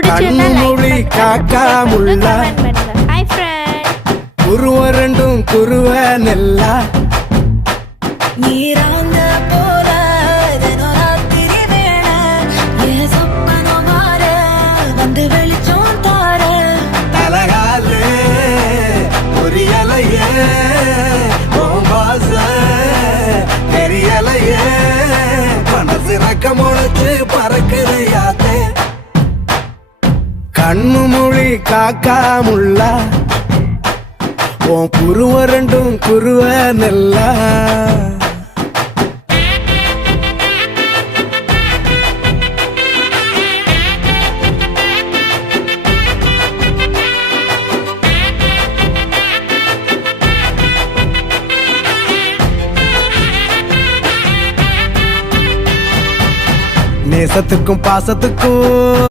பிடிச்சிருந்தா லைக் காக்கா முள்ளா கமெண்ட் பண்ணுங்க. Hi friend. குருவ ரெண்டும் குருவ நெல்லா நீராங்க போல தினம் ராத்திரி வேளை என் சொப்பனம் மாற வந்து வெளிச்சம் தார தலகாலே பொரியலையே ஓம்பாச தெரியலையே மனசு ரக்க முளைச்சு பறக்குறையாத்தே கண்ணு மொழி காக்கா முள்ளா உன் குருவ ரெண்டும் குருவ நெல்லா நேசத்துக்கும் பாசத்துக்கும்